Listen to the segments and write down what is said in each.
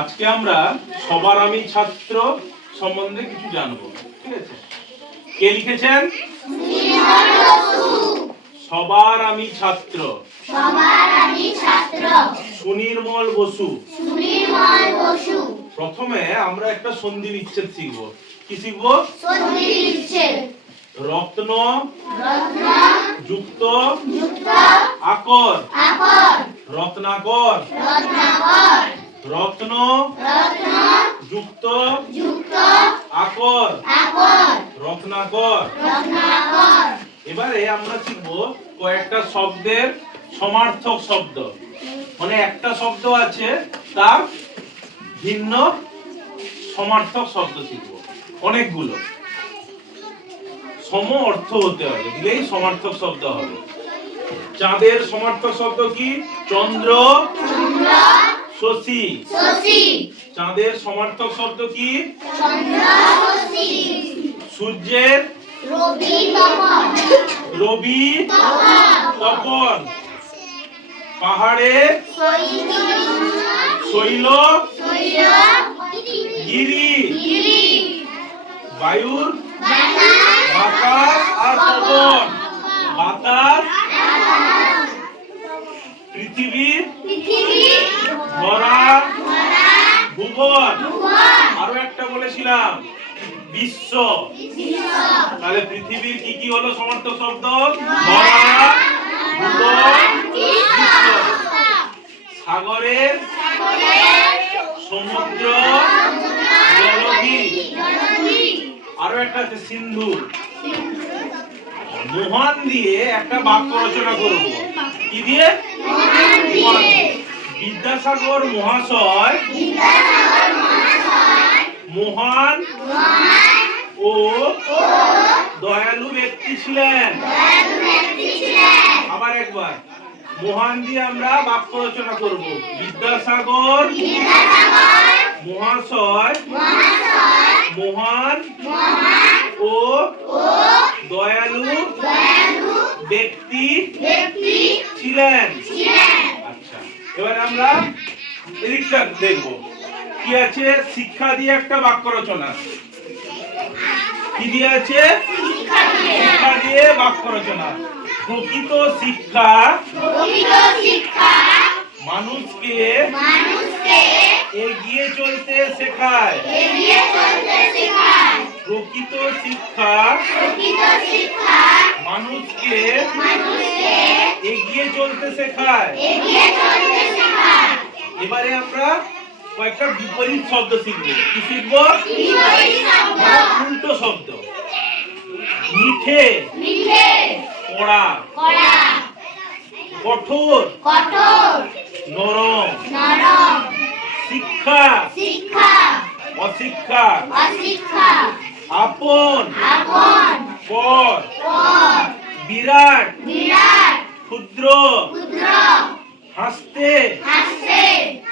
আজকে আমরা সবার আমি ছাত্র সম্বন্ধে কিছু জানবো। ঠিক আছে, কে লিখেছেন? সবার আমি ছাত্র, সুনির্মল বসু। প্রথমে আমরা একটা সন্ধি বিচ্ছেদ শিখবো। কি শিখবো? সন্ধি বিচ্ছেদ। রত্ন যুক্ত আকর, রত্নাকর। রত্ন যুক্ত আকর, রত্নাকর। এবারে আমরা শিখবো কয়েকটা শব্দের সমার্থক শব্দ। মানে একটা শব্দ আছে তার ভিন্ন সমার্থক শব্দ শিখবো, অনেকগুলো। সম অর্থ হতে হবে, দিলেই সমার্থক শব্দ হবে। চাঁদের সমার্থক শব্দ কি? চন্দ্র, শশী। চাঁদের সমার্থক শব্দ কি? সূর্যের রবি, তপন। পাহাড়ের শৈল, গিরি। বায়ুর বাতাস আর পবন। বাতাস। পৃথিবীর ধরা, ভুবন। আরো একটা বলেছিলাম বিশ্ব। তাহলে পৃথিবীর কি কি হলো সমার্থক শব্দ? ধরা, ভুবন, বিশ্ব। সাগরের সমুদ্র, জলধি। আরো একটা আছে সিন্ধু। মহান দিয়ে একটা বাক্য রচনা করব। কি দিয়ে? মহান। বিদ্যাসাগর মহাশয় মহান ও দয়ালু ব্যক্তি ছিলেন। আবার একবার মহান দিয়ে আমরা বাক্য রচনা করব। বিদ্যাসাগর মহাশয় মহান ও দয়ালু ব্যক্তি ছিলেন। আচ্ছা, এবার আমরা এদিকটা দেখব কি আছে। শিক্ষা দিয়ে একটা বাক্য রচনা। কি দিয়ে আছে? শিক্ষা দিয়ে বাক্য রচনা। প্রকৃত শিক্ষা মানুষকে এগিয়ে চলতে শেখায়। প্রকৃত শিক্ষা মানুষকে এগিয়ে চলতে শেখায়। এবারে আমরা কয়েকটা বিপরীত শব্দ শিখবো। কি শিখবো? উল্টো শব্দ। মিঠে, কড়া। কঠোর, নরম। শিক্ষা, অশিক্ষা। আপন, পর। বিরাট, ক্ষুদ্র। হাসতে,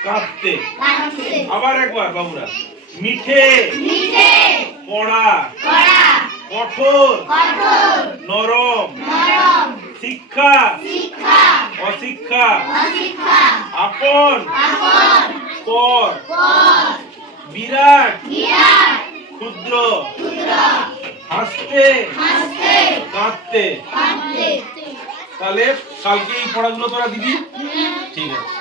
কাঁদতে। আবার একবার বাবুরা। মিঠে, কড়া। কঠোর, নরম। শিক্ষা, অশিক্ষা। আপন, পর। বিরাট, ক্ষুদ্র। হাসতে, কাঁদতে। তাহলে কালকে এই পড়াগুলো তোরা দিবি? ঠিক আছে।